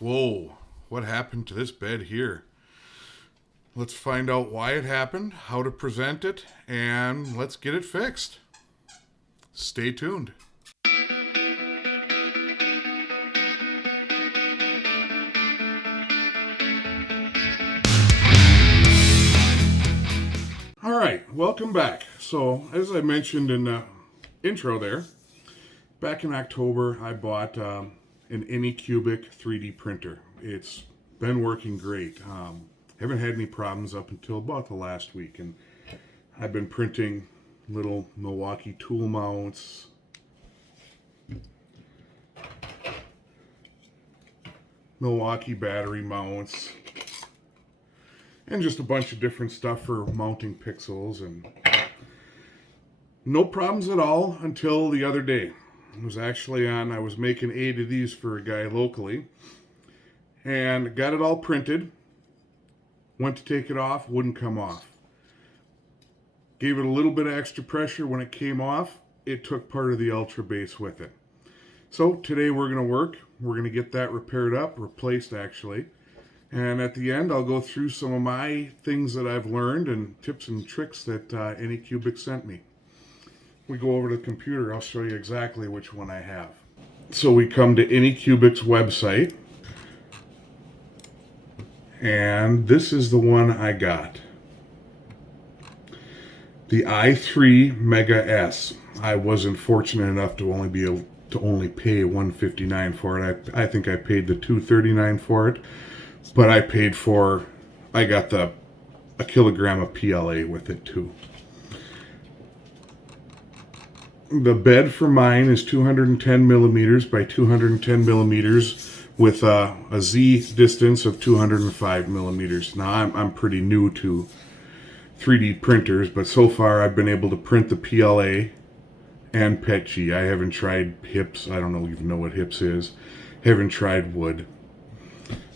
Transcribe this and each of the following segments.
Whoa, what happened to this bed here? Let's find out why it happened, how to present it, and let's get it fixed. Stay tuned. All right, welcome back. So, as I mentioned in the intro there, back in October, I bought an Anycubic 3D printer. It's been working great. Haven't had any problems up until about the last week, and I've been printing little Milwaukee tool mounts, Milwaukee battery mounts, and just a bunch of different stuff for mounting pixels, and no problems at all until the other day. I was making 8 of these for a guy locally, and got it all printed. Went to take it off, wouldn't come off. Gave it a little bit of extra pressure. When it came off, it took part of the Ultrabase with it. So today we're going to get that repaired up, replaced actually. And at the end, I'll go through some of my things that I've learned and tips and tricks that Anycubic sent me. We go over to the computer, I'll show you exactly which one I have. So we come to Anycubic's website. And this is the one I got. The i3 Mega S. I wasn't fortunate enough to only be able to pay $159 for it. I think I paid the $239 for it, but I got a kilogram of PLA with it too. The bed for mine is 210 millimeters by 210 millimeters with a Z distance of 205 millimeters. Now I'm pretty new to 3D printers, but so far I've been able to print the PLA and PETG. I haven't tried HIPS. I don't even know what HIPS is. Haven't tried wood.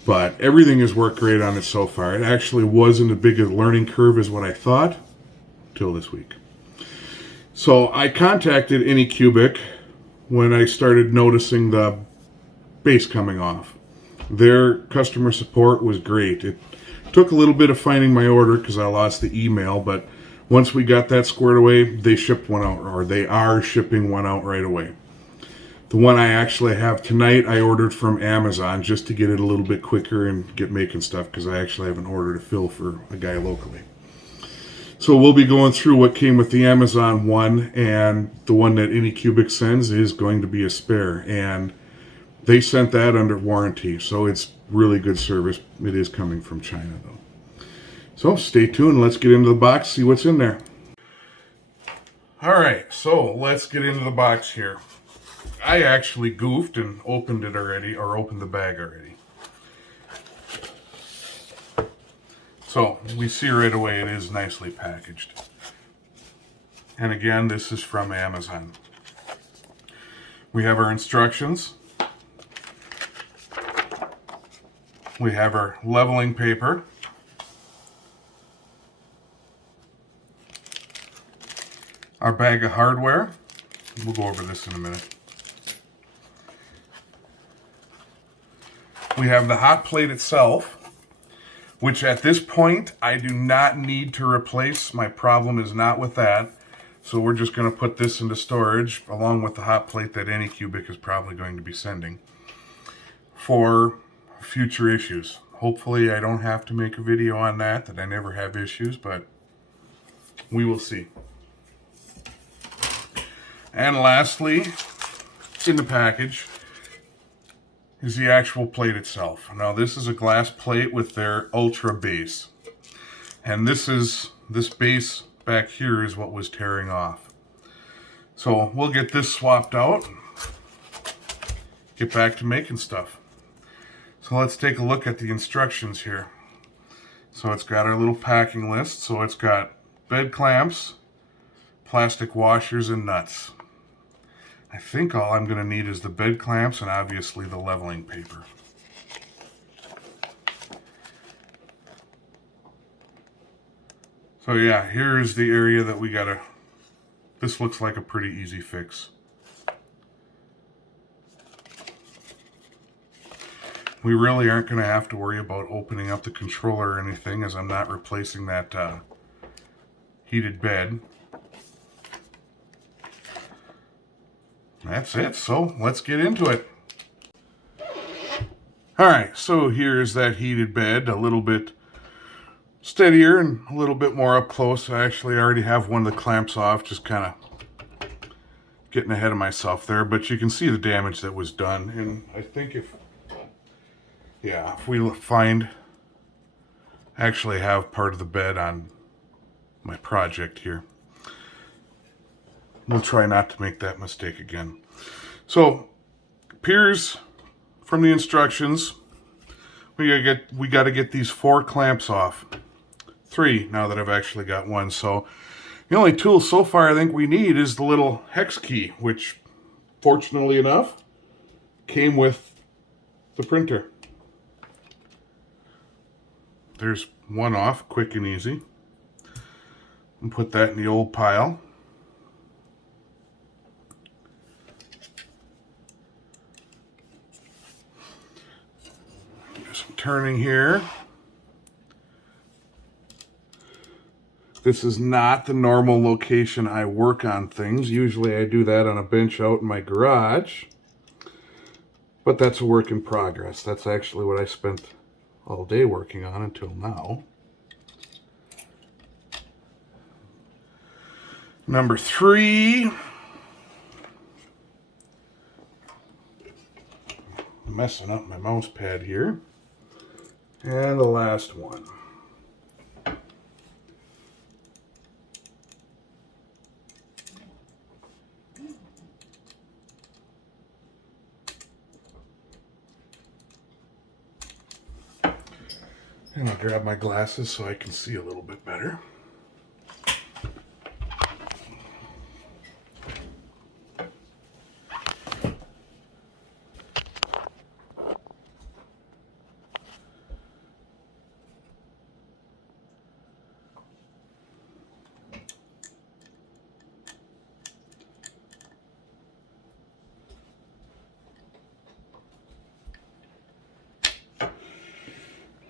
But everything has worked great on it so far. It actually wasn't as big a learning curve as what I thought till this week. So I contacted Anycubic when I started noticing the base coming off. Their customer support was great. It took a little bit of finding my order because I lost the email, but once we got that squared away, they shipped one out, or they are shipping one out right away. The one I actually have tonight, I ordered from Amazon just to get it a little bit quicker and get making stuff because I actually have an order to fill for a guy locally. So we'll be going through what came with the Amazon one, and the one that Anycubic sends is going to be a spare, and they sent that under warranty, so it's really good service. It is coming from China, though. So stay tuned. Let's get into the box, see what's in there. All right, so let's get into the box here. I actually goofed and opened it already, or opened the bag already. So we see right away it is nicely packaged. And again, this is from Amazon. We have our instructions. We have our leveling paper. Our bag of hardware. We'll go over this in a minute. We have the hot plate itself, which at this point I do not need to replace. My problem is not with that. So we're just going to put this into storage along with the hot plate that Anycubic is probably going to be sending for future issues. Hopefully I don't have to make a video on that I never have issues, but we will see. And lastly, in the package is the actual plate itself. Now this is a glass plate with their Ultrabase. And this base back here is what was tearing off. So we'll get this swapped out, get back to making stuff. So let's take a look at the instructions here. So it's got our little packing list. So it's got bed clamps, plastic washers, and nuts. I think all I'm going to need is the bed clamps and obviously the leveling paper. So yeah, here's the area that we gotta, this looks like a pretty easy fix. we really aren't going to have to worry about opening up the controller or anything, as I'm not replacing that heated bed. That's it, so let's get into it. Alright, so here's that heated bed, a little bit steadier and a little bit more up close. I actually already have one of the clamps off, just kind of getting ahead of myself there, but you can see the damage that was done. And I think if we actually have part of the bed on my project here, we'll try not to make that mistake again. So, appears from the instructions, we got to get these 4 clamps off. 3 now that I've actually got one. So the only tool so far I think we need is the little hex key, which fortunately enough came with the printer. There's one off, quick and easy. And put that in the old pile. Do some turning here. This is not the normal location I work on things. Usually I do that on a bench out in my garage. But that's a work in progress. That's actually what I spent all day working on until now. Number 3. I'm messing up my mouse pad here. And the last one. And I'll grab my glasses so I can see a little bit better.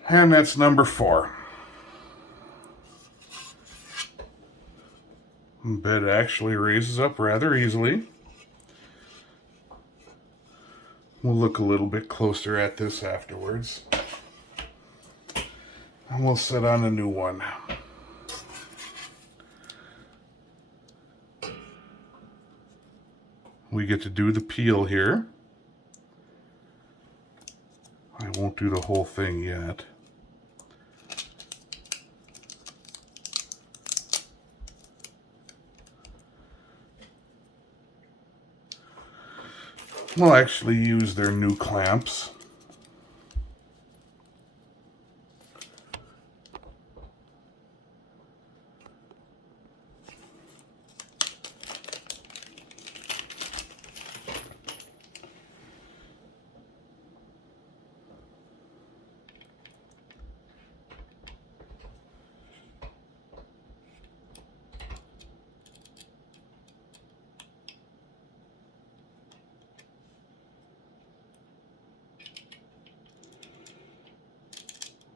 And that's number 4. The bed actually raises up rather easily. We'll look a little bit closer at this afterwards. And we'll set on a new one. We get to do the peel here. I won't do the whole thing yet. We'll actually use their new clamps.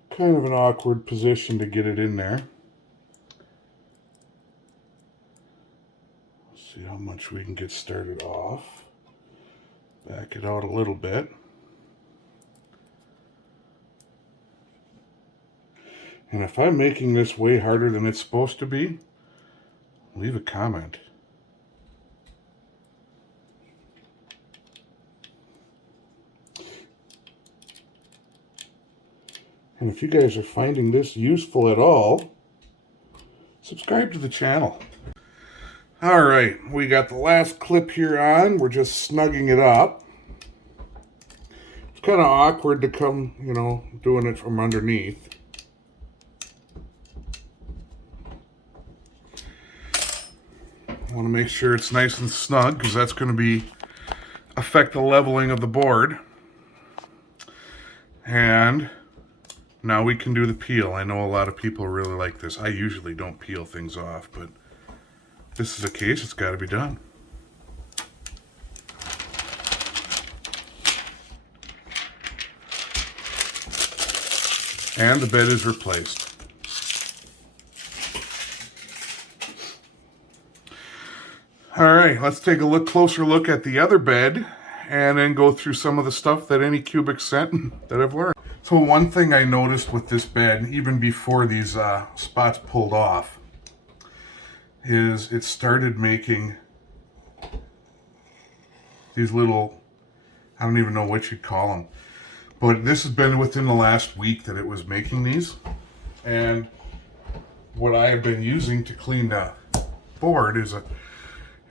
Kind of an awkward position to get it in there. Let's see how much we can get started off. Back it out a little bit. And if I'm making this way harder than it's supposed to be, leave a comment. And if you guys are finding this useful at all, subscribe to the channel. Alright, we got the last clip here on. We're just snugging it up. It's kind of awkward to come, doing it from underneath. I want to make sure it's nice and snug because that's going to affect the leveling of the board. And now we can do the peel. I know a lot of people really like this. I usually don't peel things off, but if this is a case, it's got to be done. And the bed is replaced. All right, let's take a closer look at the other bed and then go through some of the stuff that Anycubic sent that I've learned. So one thing I noticed with this bed, even before these spots pulled off, is it started making these little, I don't even know what you'd call them, but this has been within the last week that it was making these. And what I have been using to clean the board is an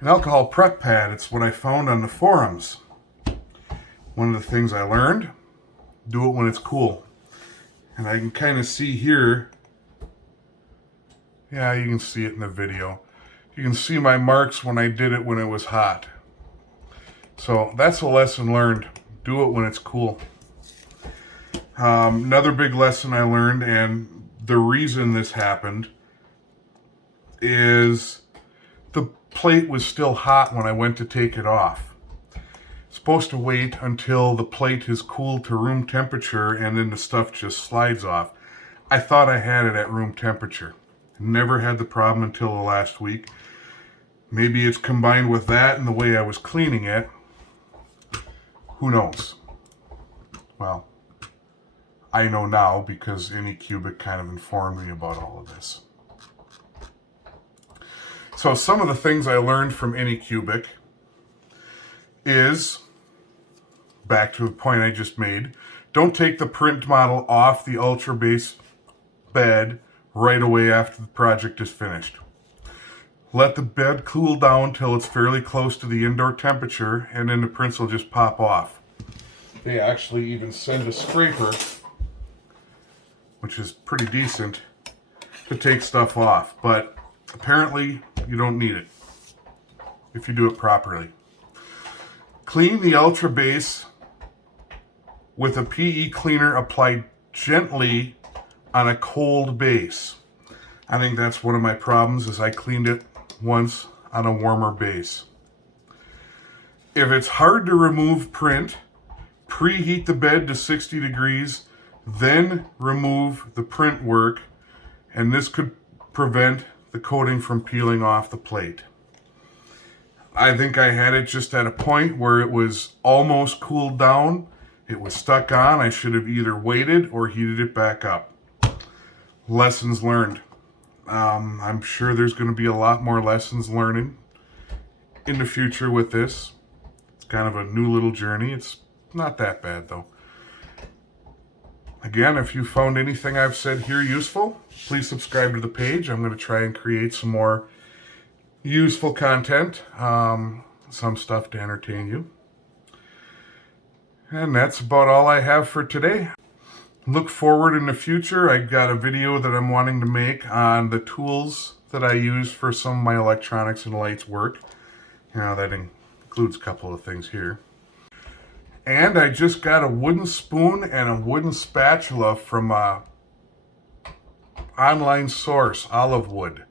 alcohol prep pad. It's what I found on the forums. One of the things I learned, do it when it's cool. And I can kind of see here, yeah, you can see it in the video. You can see my marks when I did it when it was hot. So that's a lesson learned. Do it when it's cool. Another big lesson I learned, and the reason this happened, is the plate was still hot when I went to take it off. Supposed to wait until the plate is cooled to room temperature and then the stuff just slides off. I thought I had it at room temperature. Never had the problem until the last week. Maybe it's combined with that and the way I was cleaning it. Who knows? Well, I know now because Anycubic kind of informed me about all of this. So some of the things I learned from Anycubic is, back to the point I just made, don't take the print model off the Ultrabase bed right away after the project is finished. Let the bed cool down till it's fairly close to the indoor temperature, and then the prints will just pop off. They actually even send a scraper, which is pretty decent, to take stuff off, but apparently you don't need it if you do it properly. Clean the Ultrabase with a PE cleaner applied gently on a cold base. I think that's one of my problems, is I cleaned it once on a warmer base. If it's hard to remove print, preheat the bed to 60 degrees, then remove the print work, and this could prevent the coating from peeling off the plate. I think I had it just at a point where it was almost cooled down. It was stuck on. I should have either waited or heated it back up. Lessons learned. I'm sure there's going to be a lot more lessons learning in the future with this. It's kind of a new little journey. It's not that bad though. Again, if you found anything I've said here useful, please subscribe to the page. I'm going to try and create some more useful content, some stuff to entertain you. And that's about all I have for today. Look forward in the future. I got a video that I'm wanting to make on the tools that I use for some of my electronics and lights work. You know, that includes a couple of things here. And I just got a wooden spoon and a wooden spatula from a online source, Olive Wood.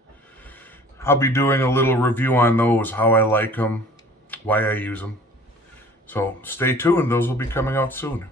I'll be doing a little review on those, how I like them, why I use them. So stay tuned, those will be coming out soon.